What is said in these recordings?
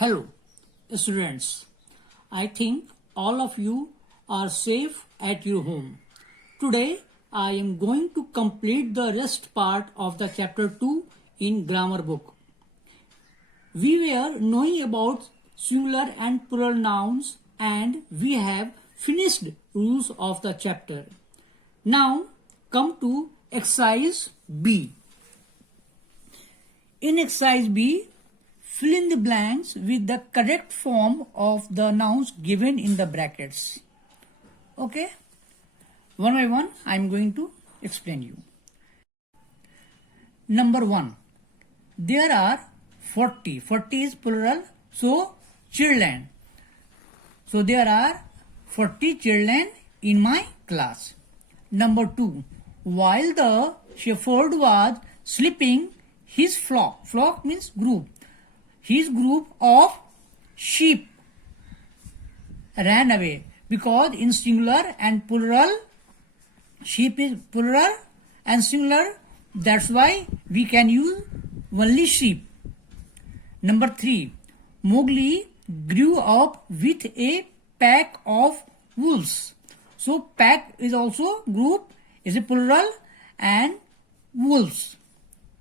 Hello, students. I think all of you are safe at your home. Today, I am going to complete the rest part of the chapter 2 in grammar book. We were knowing about singular and plural nouns and we have finished rules of the chapter. Now, come to exercise B. In exercise B, fill in the blanks with the correct form of the nouns given in the brackets. Okay? One by one, I am going to explain you. Number 1. There are 40. 40 is plural, so children. So there are 40 children in my class. Number 2. While the shepherd was sleeping, his flock means group, his group of sheep ran away, because in singular and plural, sheep is plural and singular, that's why we can use only sheep. Number 3. Mowgli grew up with a pack of wolves. So pack is also group, is a plural, and wolves.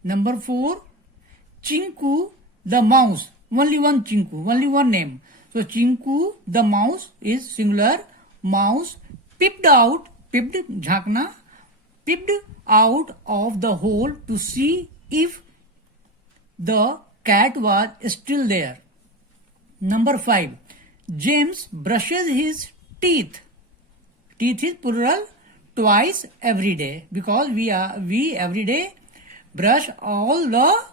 Number 4. Chinku the mouse, only one Chinku, only one name. So Chinku the mouse is singular. Mouse peeped out, peeped jhakna, peeped out of the hole to see if the cat was still there. Number 5. James brushes his teeth. Teeth is plural, twice every day, because we every day brush all the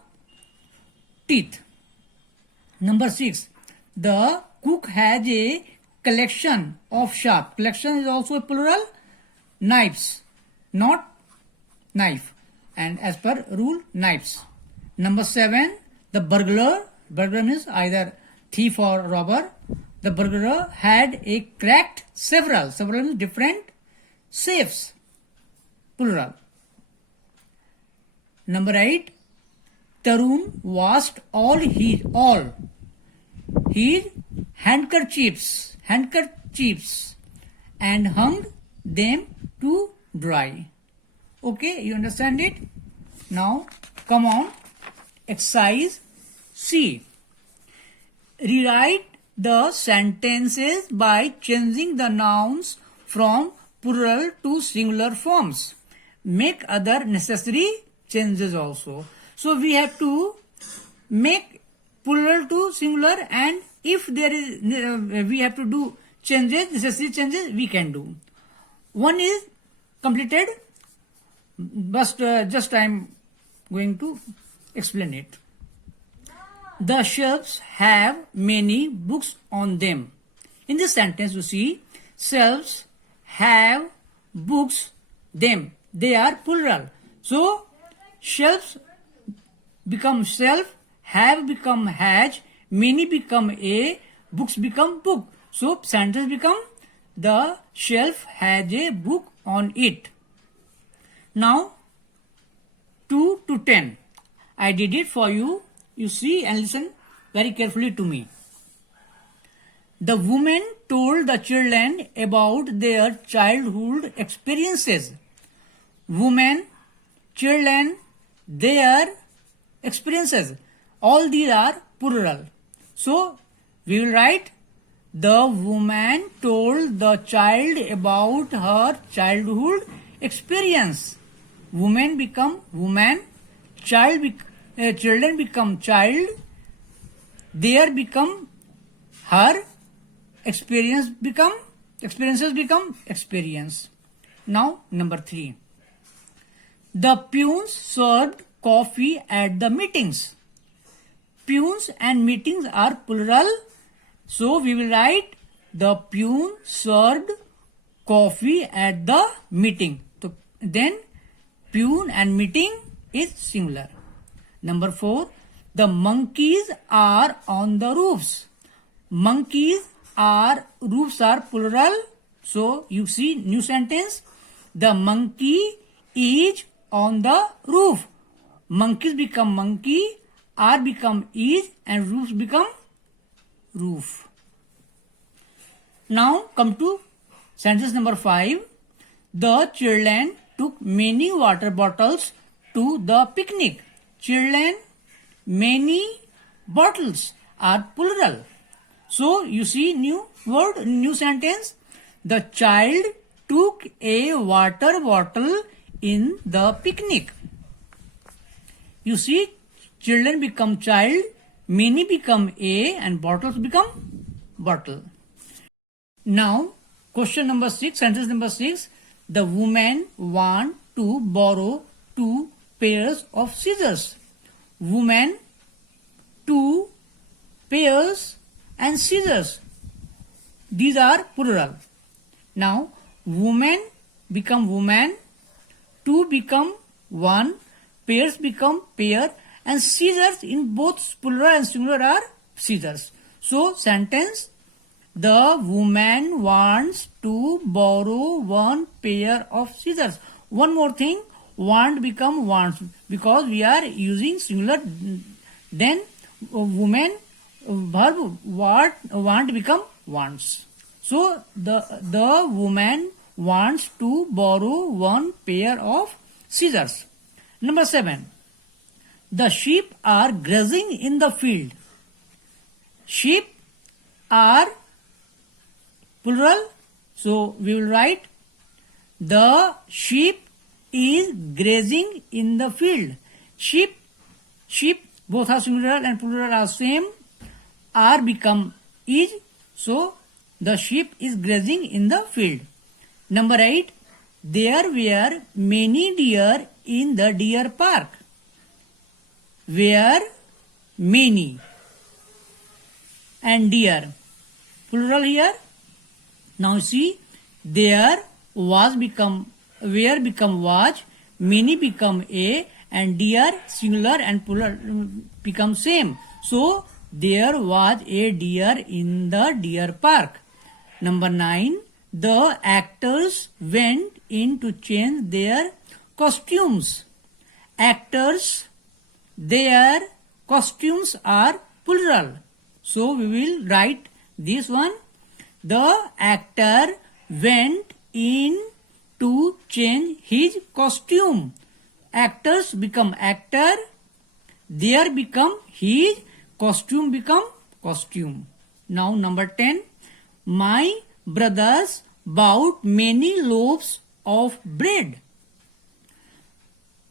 teeth. Number 6. The cook has a collection of sharp. Collection is also a plural. Knives, not knife. And as per rule, knives. Number 7. The burglar means either thief or robber. The burglar had a cracked several means different safes. Plural. Number 8. Tarun washed all his handkerchiefs and hung them to dry. Okay, you understand it? Now, come on. Exercise C. Rewrite the sentences by changing the nouns from plural to singular forms. Make other necessary changes also. So we have to make plural to singular, and if there is we have to do changes, necessary changes, we can do. One is completed, but just I am going to explain it. The shelves have many books on them. In this sentence, you see, shelves have books them. They are plural. So shelves become shelf, have become has, many become a, books become book. So sentence become the shelf has a book on it. Now 2 to 10. I did it for you. You see and listen very carefully to me. The woman told the children about their childhood experiences. Women, children, their experiences. All these are plural. So we will write, the woman told the child about her childhood experience. Woman become woman, children become child, there become her, experiences become experience. Now number 3. The peons served coffee at the meetings. Peons and meetings are plural. So we will write, the peon served coffee at the meeting. So then peon and meeting is singular. Number 4. The monkeys are on the roofs. Roofs are plural. So you see new sentence. The monkey is on the roof. Monkeys become monkey, are become is, and roofs become roof. Now come to sentence number 5. The children took many water bottles to the picnic. Children, many bottles are plural. So you see new word, new sentence. The child took a water bottle in the picnic. You see, children become child, many become a, and bottles become bottle. Now, question number 6, sentence number 6. The woman want to borrow 2 pairs of scissors. Woman, 2 pairs and scissors. These are plural. Now, woman become woman, 2 become 1, pairs become pair, and scissors in both plural and singular are scissors. So, sentence, the woman wants to borrow 1 pair of scissors. One more thing, want become wants, because we are using singular, then woman verb want become wants. So the woman wants to borrow 1 pair of scissors. Number 7. The sheep are grazing in the field. Sheep are plural, so we will write the sheep is grazing in the field. Sheep both are singular and plural are same. Are become is, so the sheep is grazing in the field. Number 8. There were many deer in the deer park. Were many and deer, plural here. Now see, there was become, where become was, many become a, and deer singular and plural become same. So there was a deer in the deer park. Number 9. The actors went in to change their costumes. Actors, their costumes are plural. So we will write this one. The actor went in to change his costume. Actors become actor, their become his, costume become costume. Now number 10. My brothers bought many loaves of bread.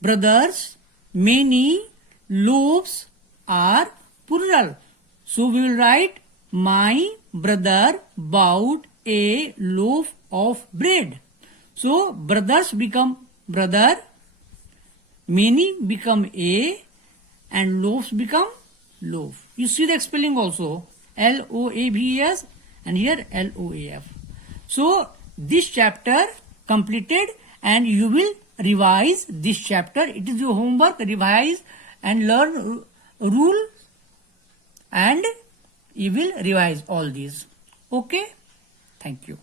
Brothers, many, loaves are plural. So we will write my brother bought a loaf of bread. So brothers become brother, many become a, and loaves become loaf. You see the spelling also, L-O-A-V-E-S and here L-O-A-F. So this chapter completed, and you will revise this chapter. It is your homework. Revise and learn rule, and you will revise all these. Okay? Thank you.